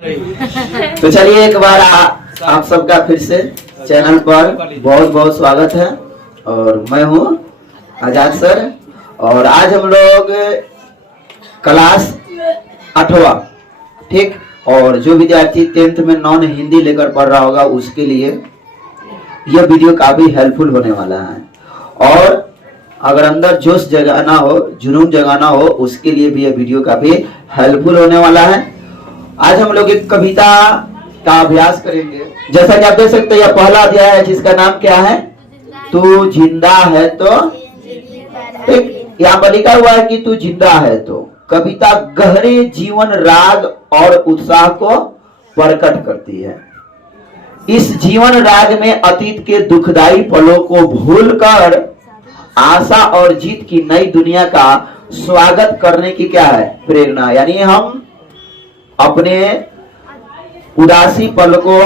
तो चलिए एक बार आप सबका फिर से चैनल पर बहुत बहुत स्वागत है। और मैं हूँ आजाद सर। और आज हम लोग क्लास 8वां, ठीक, और जो विद्यार्थी 10th में नॉन हिंदी लेकर पढ़ रहा होगा उसके लिए यह वीडियो काफी हेल्पफुल होने वाला है। और अगर अंदर जोश जगाना हो, जुनून जगाना हो, उसके लिए भी यह वीडियो काफी हेल्पफुल होने वाला है। आज हम लोग एक कविता का अभ्यास करेंगे। जैसा कि आप देख सकते हैं यह पहला अध्याय है जिसका नाम क्या है, तू जिंदा है तो। ठीक, यहाँ पर लिखा हुआ है कि तू जिंदा है तो। कविता गहरे जीवन राग और उत्साह को प्रकट करती है। इस जीवन राग में अतीत के दुखदाई पलों को भूलकर आशा और जीत की नई दुनिया का स्वागत करने की क्या है, प्रेरणा। यानी हम अपने उदासी पल को,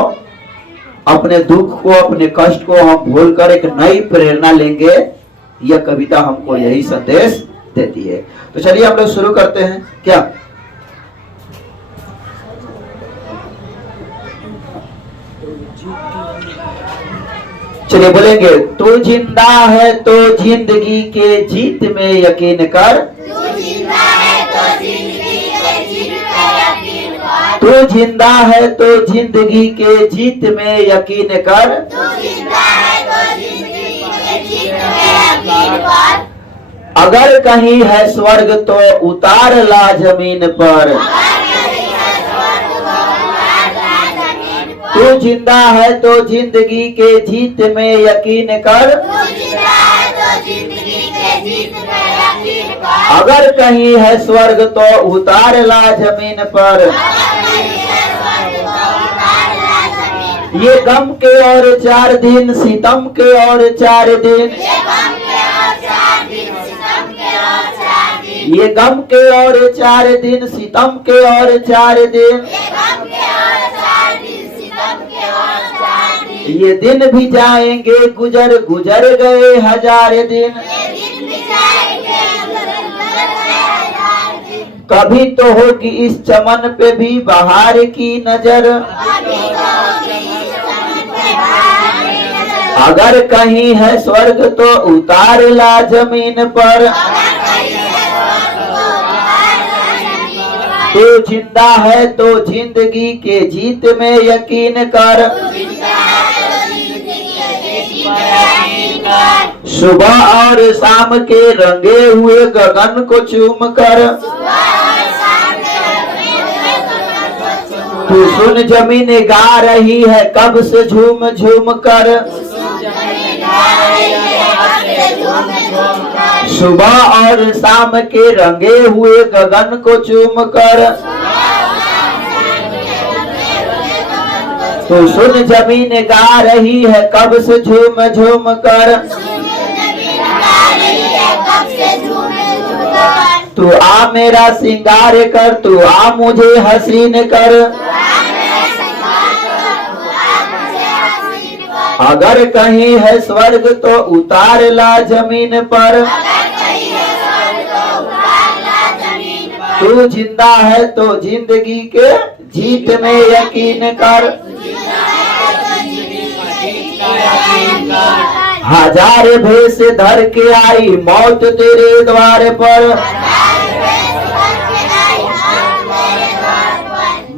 अपने दुख को, अपने कष्ट को हम भूलकर एक नई प्रेरणा लेंगे। यह कविता हमको यही संदेश देती है। तो चलिए हम लोग शुरू करते हैं। क्या चलिए बोलेंगे, तू जिंदा है तो जिंदगी के जीत में यकीन कर। तू जिंदा है तो जिंदगी के जीत में यकीन कर। तू जिंदा है तो जिंदगी के जीत में यकीन कर। तू जिंदा है तो जिंदगी के जीत में यकीन कर। अगर कहीं है स्वर्ग तो उतार ला जमीन पर। तू जिंदा है तो जिंदगी के जीत में यकीन कर। तू जिंदा है तो जिंदगी के जीत में यकीन कर। अगर कहीं है स्वर्ग तो उतार ला जमीन पर। ये गम के और 4 दिन, सितम के और 4 दिन। ये गम के और 4 दिन, सितम के और 4 दिन। ये दिन भी जाएंगे गुजर, गुजर गए 1000 दिन। कभी तो होगी इस चमन पे भी बहार की नजर। अगर कहीं है स्वर्ग तो उतार ला जमीन पर। तू जिंदा है तो जिंदगी के जीत में यकीन कर। सुबह और शाम के रंगे हुए गगन को चूम कर। तू सुन जमीन गा रही है कब से झूम झूम कर। सुबह और शाम के रंगे हुए गगन को चूम कर। तू सुन जमीन गा रही है कब से झूम झूम कर। तू आ मेरा सिंगार कर, तू आ मुझे हसीन कर। अगर कहीं है स्वर्ग तो उतार ला जमीन पर। तू जिंदा है तो जिंदगी के जीत में यकीन कर। 1000 भेष धर के आई मौत तेरे द्वार पर।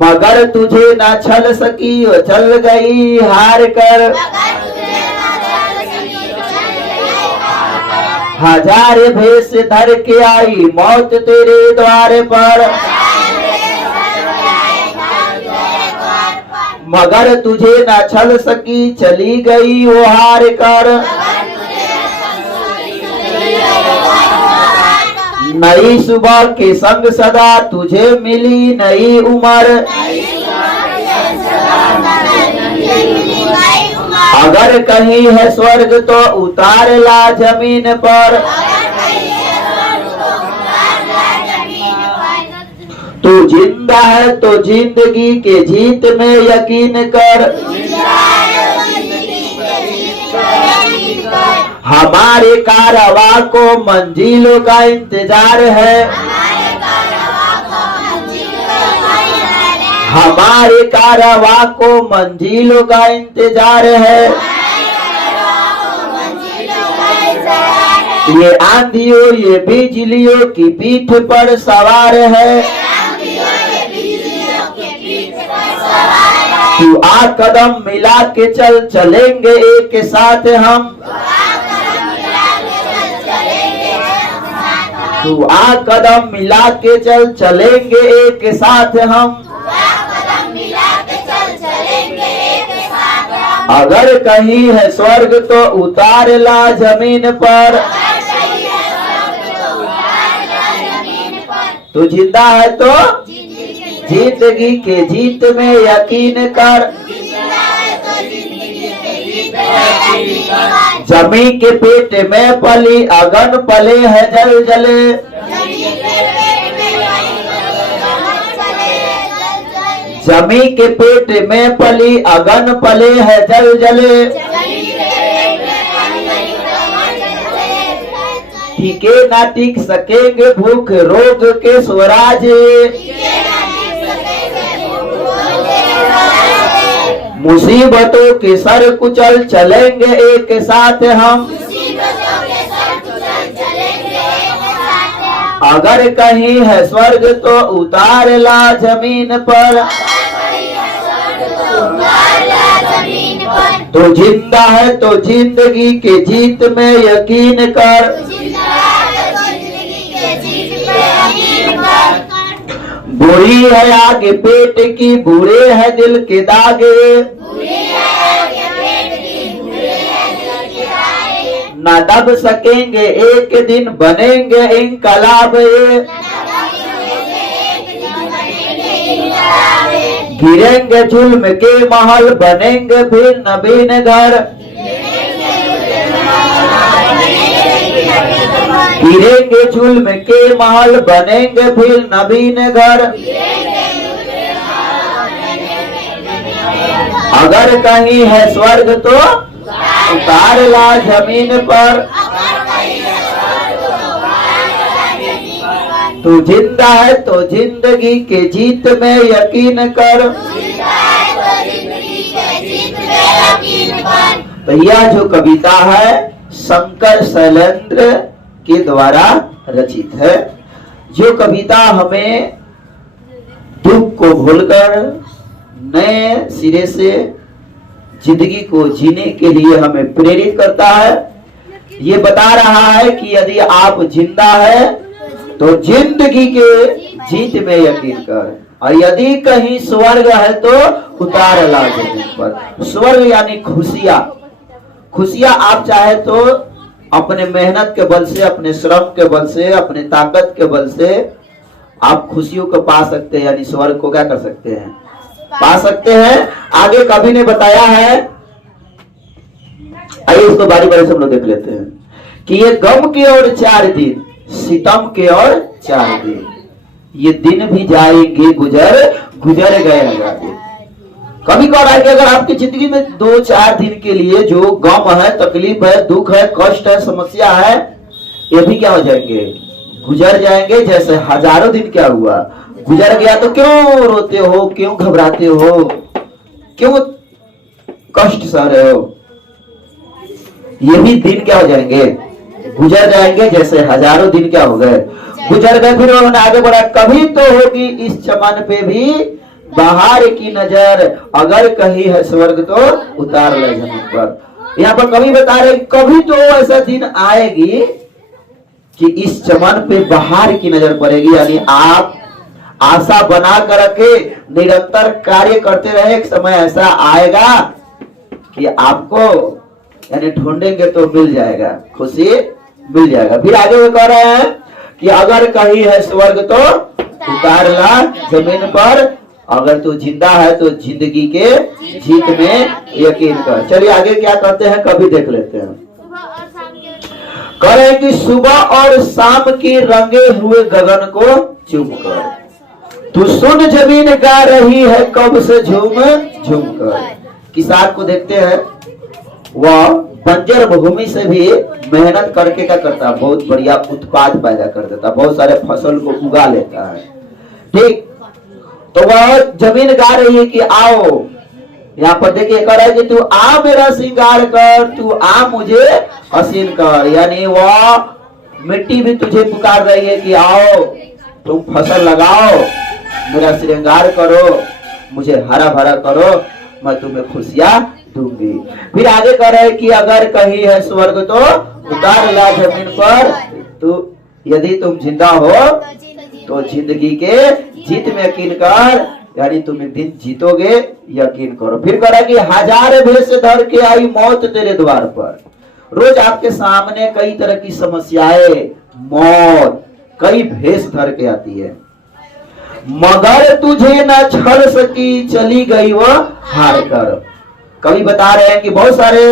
मगर तुझे ना छल सकी, चल गई हार कर। 1000 भेष धर के आई मौत तेरे द्वार पर। मगर तुझे ना छल सकी, चली गई वो हार कर। नई सुबह के संग सदा तुझे मिली नई उम्र। अगर कहीं है स्वर्ग तो उतार ला जमीन पर। तू जिंदा है तो जिंदगी के जीत में यकीन कर। हमारे कारवां को मंजिलों का इंतजार है। हमारे कारवां को मंजिलों का इंतजार है। ये आंधियों ये बिजलियों की पीठ पर सवार है। तू आ कदम मिला के चल, चलेंगे एक साथ हम। तू आ कदम मिला के चल, चलेंगे एक साथ हम। अगर कहीं है स्वर्ग तो उतार ला जमीन पर। तू जिंदा है तो जिंदगी के जीत में यकीन कर। जमी के पेट में पली अगन पले है जल जले। जमी के पेट में पली अगन पले है जल जले। टीके ना टिक सकेंगे भूख रोग के स्वराज। मुसीबतों के सर कुचल चलेंगे एक साथ हम। अगर कहीं है स्वर्ग तो उतार ला जमीन पर। तो जिंदा है तो जिंदगी के जीत में यकीन कर। बुरी है आगे पेट की बुरे है दिल के दागे। ना दब सकेंगे एक दिन बनेंगे इनकलाब। गिरेंगे जुल्म के महल बनेंगे फिर नवीन घर। गिरेंगे जुल्म के महल बनेंगे फिर नवीन घर। अगर कहीं है स्वर्ग तो उतार ला जमीन पर। तू जिंदा है तो जिंदगी के जीत में यकीन कर। तो यह जो कविता है शंकर शैलेंद्र के द्वारा रचित है। जो कविता हमें दुख को भूलकर नए सिरे से जिंदगी को जीने के लिए हमें प्रेरित करता है। ये बता रहा है कि यदि आप जिंदा है तो जिंदगी के जीत में यकीन कर। और यदि कहीं स्वर्ग है तो उतार ला जमीन पर। स्वर्ग यानी खुशियां। खुशियां आप चाहे तो अपने मेहनत के बल से, अपने श्रम के बल से, अपने ताकत के बल से आप खुशियों को पा सकते हैं, यानी स्वर्ग को क्या कर सकते हैं, पा सकते हैं। आगे कवि ने बताया है, आइए इसको बारी बारी से हम लोग देख लेते हैं कि ये गम के और 4 दिन, सितम के और 4 दिन, ये दिन भी जाएंगे गुजर, गुजर गए आजादी। कभी कभार आएंगे अगर आपकी जिंदगी में 2-4 दिन के लिए जो गम है, तकलीफ है, दुख है, कष्ट है, समस्या है, ये भी क्या हो जाएंगे, गुजर जाएंगे। जैसे हजारों दिन क्या हुआ, गुजर गया तो क्यों रोते हो, क्यों घबराते हो, क्यों कष्ट सह रहे हो। ये भी दिन क्या हो जाएंगे, गुजर जाएंगे। जैसे हजारों दिन क्या हो गए, गुजर गए। फिर उन्होंने आगे बढ़ा, कभी तो होगी इस चमन पे भी बाहर की नजर, अगर कहीं है स्वर्ग तो उतार ले जमीन पर। यहाँ पर कवि बता रहे कभी तो ऐसा दिन आएगी कि इस चमन पे बाहर की नजर पड़ेगी। यानी आप आशा बना कर रखे, निरंतर कार्य करते रहे, एक समय ऐसा आएगा कि आपको यानी ढूंढेंगे तो मिल जाएगा, खुशी मिल जाएगा। फिर आगे वो कह रहे हैं कि अगर कहीं है स्वर्ग तो उतार ला जमीन पर, अगर तू जिंदा है तो जिंदगी के जीत में यकीन कर। चलिए आगे क्या कहते हैं, कभी देख लेते हैं। करें कि सुबह और शाम की रंगे हुए गगन को चूम कर, तू सुन जमीन गा रही है कब से झूम झूम कर। किसान को देखते हैं, वह बंजर भूमि से भी मेहनत करके क्या करता है, बहुत बढ़िया उत्पाद पैदा कर देता है, बहुत सारे फसल को उगा लेता है। ठीक, तो वह जमीन गा रही है कि आओ, यहाँ पर देखिए कह रहा है कि तू आ मेरा श्रृंगार कर, तू आ मुझे हसीन कर। यानी वह मिट्टी भी तुझे पुकार रही है कि आओ तुम फसल लगाओ, मेरा श्रृंगार करो, मुझे हरा भरा करो, मैं तुम्हें खुशियां दूंगी। फिर आगे कह रहे हैं कि अगर कहीं है स्वर्ग तो उतार ला जमीन पर, तो यदि तुम जिंदा हो तो जिंदगी के जीत में यकीन कर, यानी तुम एक दिन जीतोगे, यकीन करो। फिर कह रहा है कि हजार भेष धर के आई मौत तेरे द्वार पर। रोज आपके सामने कई तरह की समस्याएं, मौत कई भेष धर के आती है, मगर तुझे न छड़ सकी, चली गई वह हार कर। कवि बता रहे हैं कि बहुत सारे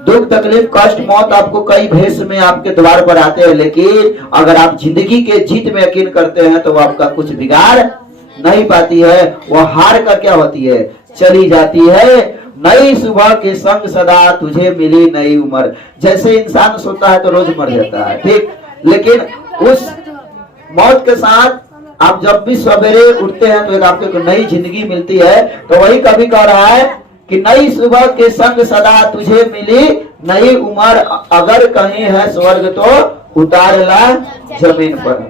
दुख तकलीफ कष्ट मौत आपको कई भेष में आपके द्वार पर आते हैं, लेकिन अगर आप जिंदगी के जीत में यकीन करते हैं तो वो आपका कुछ बिगाड़ नहीं पाती है। वो हार कर क्या होती है, चली जाती है। नई सुबह के संग सदा तुझे मिली नई उम्र। जैसे इंसान सोता है तो रोज मर जाता है, ठीक, लेकिन उस मौत के साथ आप जब भी सवेरे उठते हैं तो एक आपको नई जिंदगी मिलती है। तो वही कवि कह रहा है कि नई सुबह के संग सदा तुझे मिली नई उम्र, अगर कहीं है स्वर्ग तो उतार ला जमीन पर।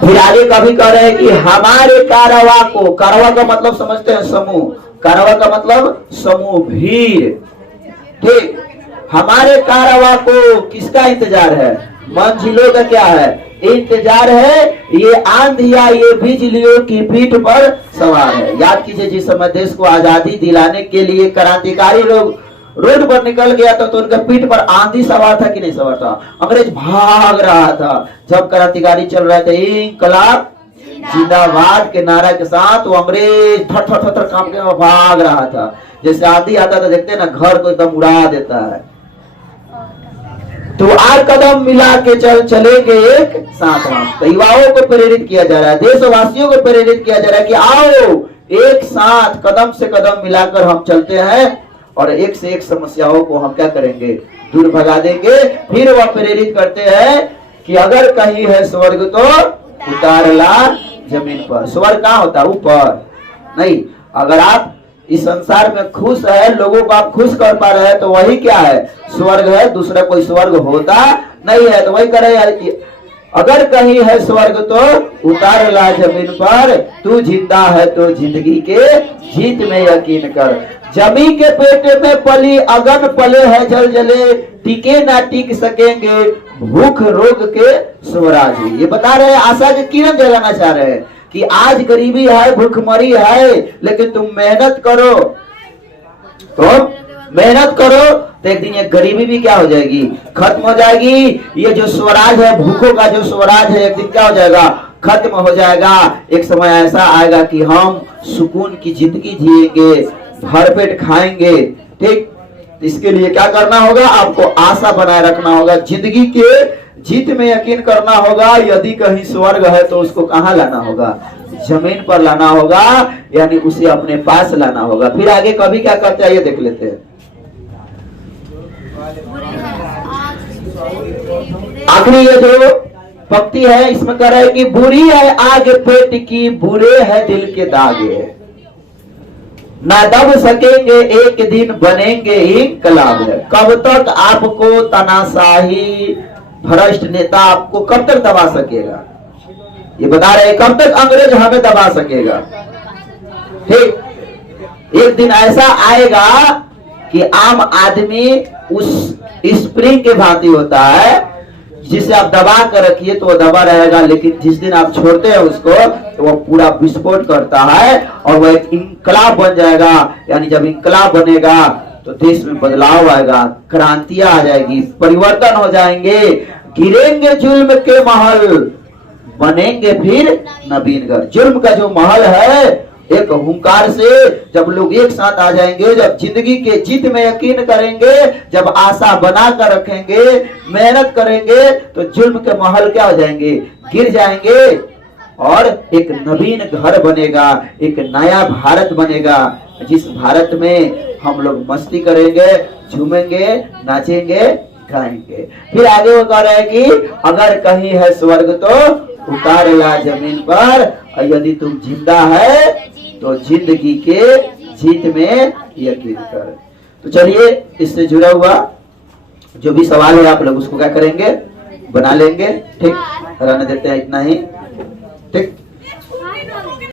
फिर आगे कभी कह रहे हैं कि हमारे कारवा को, कारवा का मतलब समझते हैं समूह, कारवा का मतलब समूह, भीड़, ठीक, हमारे कारवा को किसका इंतजार है, मंजिलों का क्या है इंतजार है, ये आंधिया ये बिजलियों की पीठ पर सवार है। याद कीजिए जिस समय देश को आजादी दिलाने के लिए क्रांतिकारी लोग रोड पर निकल गया था तो उनके पीठ पर आंधी सवार था कि नहीं सवार था, अंग्रेज भाग रहा था। जब क्रांतिकारी चल रहे थे इंकलाब जिंदाबाद के नारा के साथ, वो अंग्रेज थर थर थर कांप के भाग रहा था। जैसे आंधी आता था देखते ना घर को एकदम उड़ा देता है। तो 8 कदम मिला के चलेंगे एक साथ हम। तो युवाओं को प्रेरित किया जा रहा है, देशवासियों को प्रेरित किया जा रहा है कि आओ एक साथ कदम से कदम मिलाकर हम चलते हैं और एक से एक समस्याओं को हम क्या करेंगे, दूर भगा देंगे। फिर वह प्रेरित करते हैं कि अगर कहीं है स्वर्ग तो उतार ला जमीन पर। स्वर्ग कहाँ होता है, ऊपर नहीं। अगर आप इस संसार में खुश है, लोगों को आप खुश कर पा रहे हैं तो वही क्या है, स्वर्ग है, दूसरा कोई स्वर्ग होता नहीं है। तो वही करे अगर कहीं है स्वर्ग तो उतार ला जमीन पर, तू जिंदा है तो जिंदगी के जीत में यकीन कर। जमी के पेट में पली अगन पले है जल जले, टिके ना टिक सकेंगे भूख रोग के स्वराज। ये बता रहे हैं, आशा के किरण जगाना चाह रहे हैं कि आज गरीबी है, भूखमरी है, लेकिन तुम मेहनत करो, तो मेहनत करो तो एक दिन ये गरीबी भी क्या हो जाएगी, खत्म हो जाएगी। ये जो स्वराज है, भूखों का जो स्वराज है, एक दिन क्या हो जाएगा, खत्म हो जाएगा। एक समय ऐसा आएगा कि हम सुकून की जिंदगी जिएंगे, भरपेट खाएंगे, ठीक। इसके लिए क्या करना होगा, आपको आशा बनाए रखना होगा, जिंदगी के जीत में यकीन करना होगा। यदि कहीं स्वर्ग है तो उसको कहाँ लाना होगा, जमीन पर लाना होगा, यानी उसे अपने पास लाना होगा। फिर आगे कभी क्या करते हैं ये देख लेते हैं। आखिरी ये जो पंक्ति है इसमें कह रहा है कि बुरी है आग पेट की, बुरे है दिल के दागे, ना दब सकेंगे एक दिन बनेंगे इंकलाब। कब तक आपको तानाशाही भ्रष्ट नेता आपको कब तक दबा सकेगा, ये बता रहे हैं, कब तक अंग्रेज हमें दबा सकेगा, ठीक। एक दिन ऐसा आएगा कि आम आदमी उस स्प्रिंग के भांति होता है, जिसे आप दबा कर रखिए तो वो दबा रहेगा, लेकिन जिस दिन आप छोड़ते हैं उसको तो वो पूरा विस्फोट करता है और वो एक इंकलाब बन जाएगा। यानी जब इंकलाब बनेगा तो देश में बदलाव आएगा, क्रांतियां आ जाएगी, परिवर्तन हो जाएंगे, गिरेंगे जुल्म के महल, बनेंगे फिर नवीन घर। जुल्म का जो महल है, एक हुंकार से जब लोग एक साथ आ जाएंगे, जब जिंदगी के जीत में यकीन करेंगे, जब आशा बना कर रखेंगे, मेहनत करेंगे, तो जुल्म के महल क्या हो जाएंगे, गिर जाएंगे और एक नवीन घर बनेगा, एक नया भारत बनेगा, जिस भारत में हम लोग मस्ती करेंगे, झूमेंगे, नाचेंगे, गाएंगे। फिर आगे वो कह रहे हैं कि अगर कहीं है स्वर्ग तो उतारेला जमीन पर, और यदि तुम जिंदा है तो जिंदगी के जीत में यकीन कर। तो चलिए, इससे जुड़ा हुआ जो भी सवाल है आप लोग उसको क्या करेंगे, बना लेंगे। ठीक, रहने देते हैं इतना ही। ठीक।